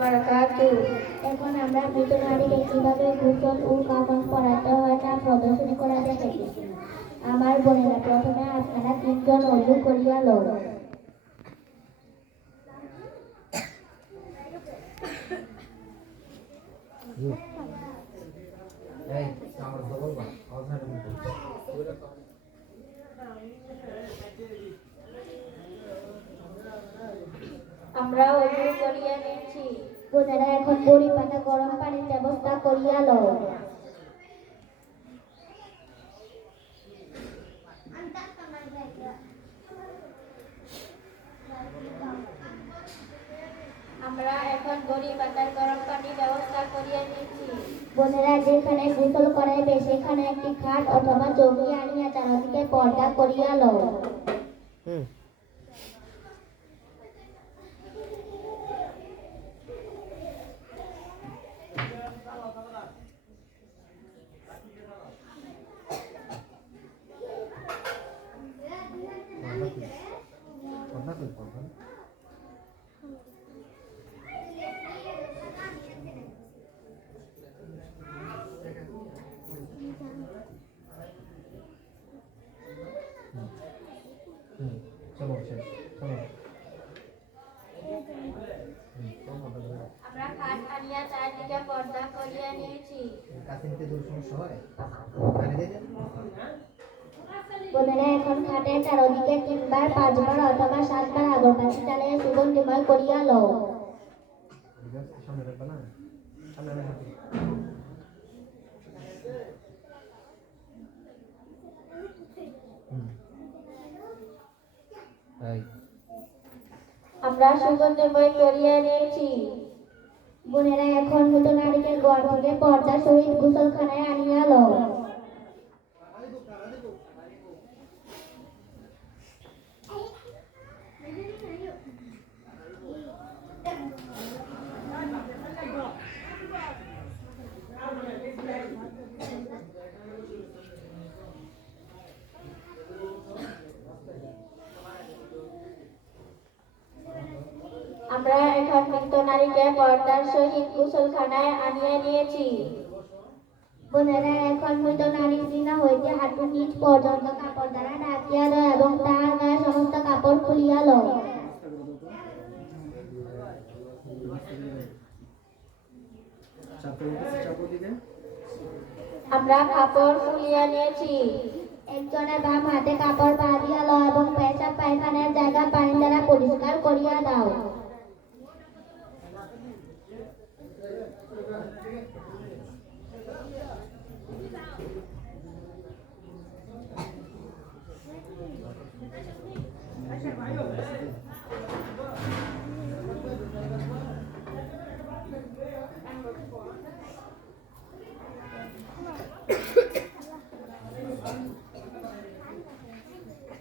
বারাকাতুহু। এখন আমরা মৃত নারীকে কিভাবে গোসল ও কাফন পরাতে হয় তা প্রদর্শনী করা দেখাইতেছি। আমার বোনেরা, প্রথমে আপনারা তিনজন অজু করিয়া লও। আমরা অজু করিয়া নিয়েছি। বোনেরা, এখন বড়ি পাতা গরম পানির ব্যবস্থা করিয়া লও। আমরা এখন বড়ি পাতার গরম পানির ব্যবস্থা করিয়া নিয়েছি। বোনেরা, যেখানে গোসল করাইবে সেখানে একটি খাট অথবা চৌকি আনিয়া চারদিকে পর্দা করিয়া লও। আমরা খাট আনিয়া চারদিকে পর্দা করিয়া নিয়েছি। বোনেরা, এখন খাটের চারদিকে 3 বার 5 বার অথবা 7 বার আগরবাতি জ্বালিয়ে সুগন্ধিময় করিয়া লও। আমরা সুগন্ধিময় করিয়া নিয়েছি। বোনেরা, এখন মৃত নারীকে ঘর থেকে পর্দা সহিত গোসলখানায় আনিয়া লও। আমরা এখন মৃত নারীকে পর্দার সহিত গোসলখানায় আনিয়া নিয়েছি। বোনেরা, এখন মৃত নারীর সিনা হইতে হাঁটু নিচ পর্যন্ত কাপড় দ্বারা ঢাকিয়া দাও এবং তাহার গায়ে সমস্ত কাপড় খুলিয়া লও। আমরা কাপড় খুলিয়া নিয়েছি। একজনের বাম হাতে কাপড় বাঁধিয়া লও এবং পেশাব পায়খানার জায়গা পানি দ্বারা পরিষ্কার করিয়া দাও।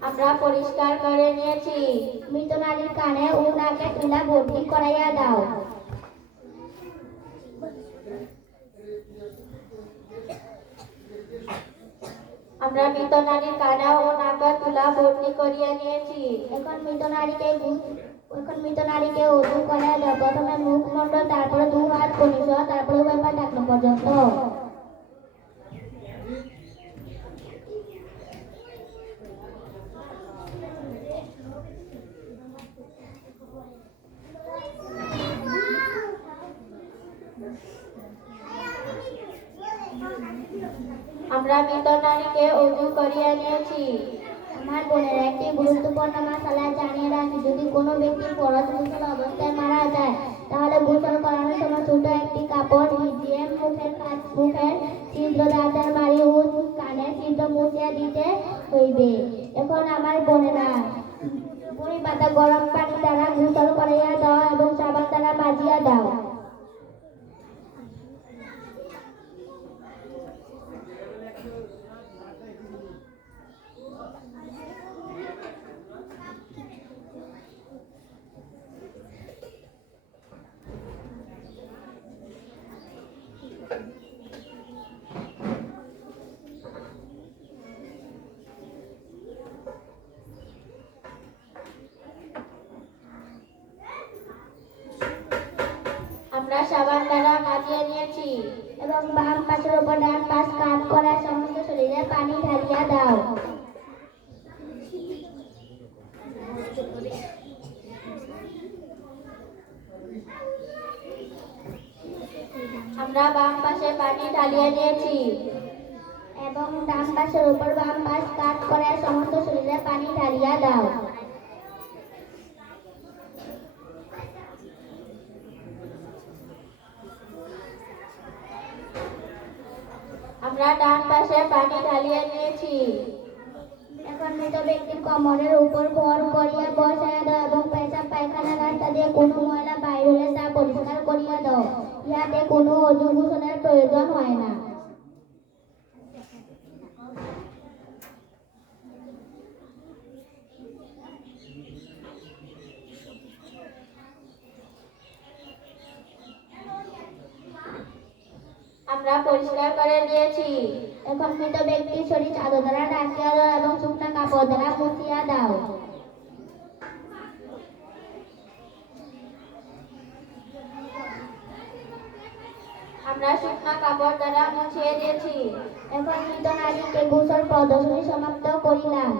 আমরা পরিষ্কার করে নিয়েছি। মৃত নারীর কানে ও নাকে তুলা ভর্তি করাইয়া দাও। আমরা মৃত নারীর কানে ও নাকে তুলা ভর্তি করিয়া নিয়েছি। এখন মৃত নারীকে উজু করাইয়া দাও। প্রথমে মুখমণ্ডল, তারপরে 2 হাত কনিষ্ঠ, তারপরে উভয় পা টাকনো পর্যন্ত। আমরা মৃত নারীকে উজু করিয়া নিয়েছি। আমার বোনের, একটি গুরুত্বপূর্ণ মাসালা জানিয়ে রাখি, যদি কোনো ব্যক্তি ফরজ গোসল অবস্থায় মারা যায় তাহলে গোসল করানোর সময় ছোট একটি কাপড় ভিজিয়ে মুখের ছিদ্র, দাঁতের মাড়ি ও কানের ছিদ্র মুছিয়া দিতে হইবে। এখন আমার বোনেরা, বড়ি পাতা গরম পানি দ্বারা গোসল করাইয়া দাও এবং সাবান দ্বারা মাজিয়া দাও। আমরা সাবান দ্বারা মাজিয়ে নিয়েছি এবং বাম পাশের উপর ডান পাশ কাত করে সমস্ত শরীরে পানি ঢালিয়া দাও। আমরা বাম পাশে পানি ঢালিয়ে নিয়েছি এবং ডান পাশের উপর বাম পাশ কাত করে সমস্ত শরীরে পানি ঢালিয়া দাও। আমরা ডান পাশে পানি ঢালিয়ে নিয়েছি। এখন মৃত ব্যক্তির কোমরের উপর ভর করিয়া বসাইয়া দাও এবং পেশাব পায়খানা রাস্তা দিয়ে কোনো ময়লা বাইর হলে তা পরিষ্কার করিয়া দাও। ইহাতে কোনো অজু গোসলের প্রয়োজন হয় না। আমরা পরিষ্কার করে দিয়েছি। এখন মৃত ব্যক্তির শরীর চাদর দ্বারা ঢাকিয়া দাও এবং শুকনা কাপড় দ্বারা মুছিয়া দাও। আমরা শুকনা কাপড় দ্বারা মুছিয়ে দিয়েছি। এখন মৃত নারীকে গোসল প্রদর্শনী সমাপ্ত করিলাম।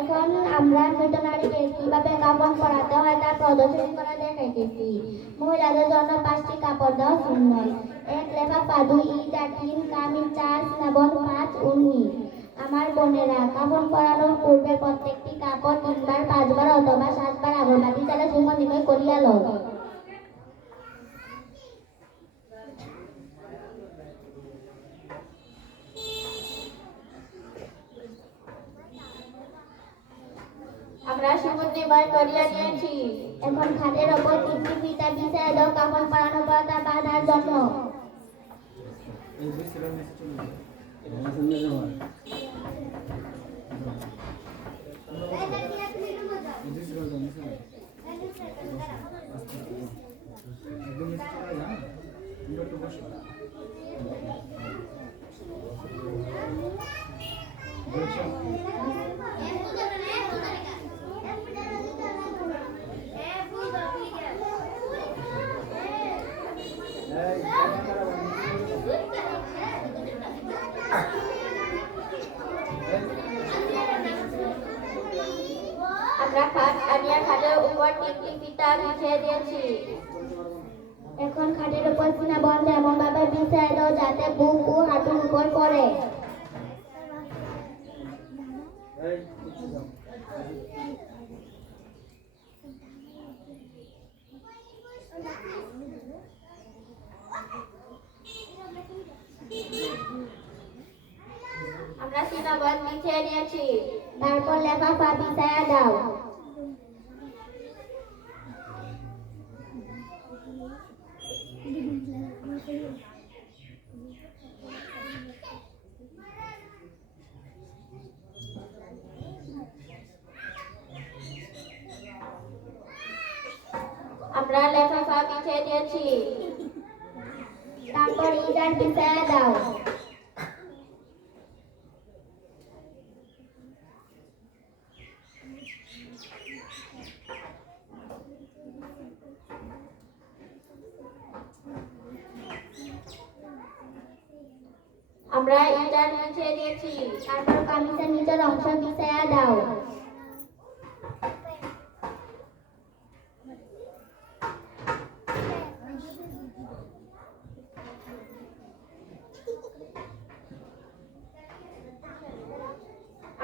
এখন আমরা মৃত নারীকে কিভাবে কাফন পরাতে হয় তা প্রদর্শনী করা দেখাইতেছি। মহিলাদের জন্য 5টি কাপড় দেওয়া সুন্নত। 1 লেফাফা, 2 ইটা, 3 কামিজ, 4 শ্রাবণ, 5 উন্নি। আমার বোনেরা, কাফন পরানোর পূর্বে প্রত্যেকটি কাপড় 3 বার, 5 বার অথবা 7 বার আগরবাতি জ্বালা সুগন্ধিময় করিয়া লও। আমরা সুগন্ধিময় করিয়া নিয়েছি। এখন খাটের ওপর 3টি ফিতা বিছাইয়া দাও কাফন পরানো পর্দা বাঁধার জন্য। আমরা খাট আনিয়া খাটের উপর 3টি ফিতা বিছিয়ে দিয়েছি। এখন খাটের উপর সিনা বন্ধ এমন ভাবে বিছাইয়া দাও যাতে বুক ও হাঁটুর উপর পড়ে। আমরা সিনা বন্ধ বিছিয়ে নিয়েছি। তারপর লেফাফা বিছাইয়া দাও। আমরা লেফাফা বিছিয়ে দিয়েছি। তারপর ইটার বিছাইয়া দাও। আমরা ইটার বিছিয়ে দিয়েছি। তারপর কামিজের নিচের অংশ বিছাইয়া দাও।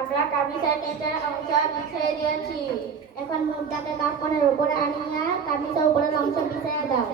আমরা কামিজের নিচের অংশ বিছিয়ে দিয়েছি। এখন মুখটাকে কাফনের উপরে আনিয়া কামিজের উপরের অংশ বিছাইয়া দাও।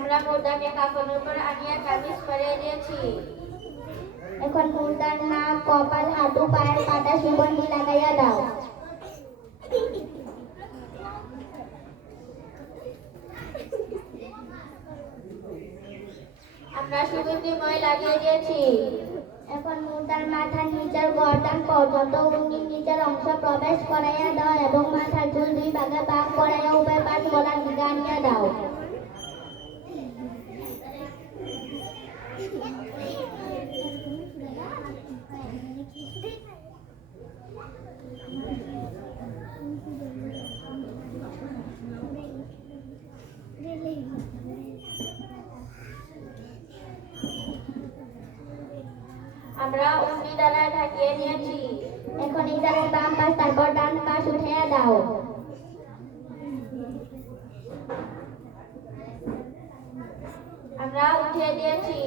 আমরা মুর্দাকে কাপড়ের উপর আনিয়া কামিজ পরিয়ে দিয়েছি। এখন মুর্দার নাক, কপাল, হাঁটু, পায়ের পাতা সুগন্ধি লাগাইয়া দাও। আমরা সুগন্ধিময় লাগিয়ে দিয়েছি। এখন মুর্দার মাথার নিচের গর্দান পর্যন্ত উঙ্গির নিচের অংশ প্রবেশ করাইয়া দাও এবং মাথার চুল 2 ভাগে ভাগ করাইয়া উভয় পাশ গলার দিকে আনিয়া দাও। আমরা উন্নি দ্বারা ঢাকিয়ে নিয়েছি। এখন ইজারের বাম পাশ তারপর ডান পাশ উঠিয়ে দাও। আমরা উঠিয়ে দিয়েছি।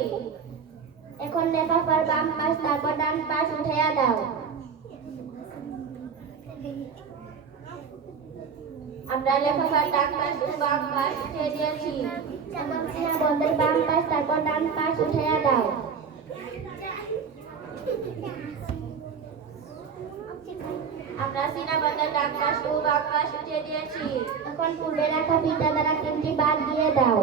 এখন লেফাফার বাম পাশ তারপর ডান পাশ উঠিয়ে দাও। আমরা লেফাফার ডান পাশ ও বাম পাশ উঠিয়ে দিয়েছি। এখন সিনাবন্ধের বাম পাশ তারপর ডান পাশ উঠিয়ে দাও। আমরা সিনাবন্ধের ডান পাশ ও বাম পাশ উঠিয়ে দিয়েছি। এখন পূর্বে রাখা ফিতা দ্বারা 3টি বাদ দিয়ে দাও।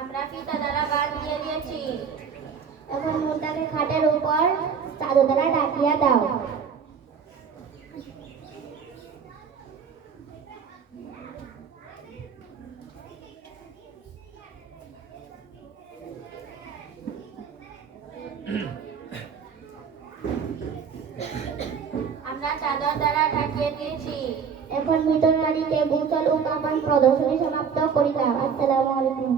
আমরা ফিতা দ্বারা বাদ দিয়ে দিয়েছি। এখন মুর্দাকে খাটের উপর চাদর দ্বারা ঢাকিয়া দাও। আমরা চাদর দ্বারা ঢাকিয়ে দিয়েছি। এখন মৃত নারীকে গোসল ও কাফন প্রদর্শনী সমাপ্ত করিলাম। আসসালামু আলাইকুম।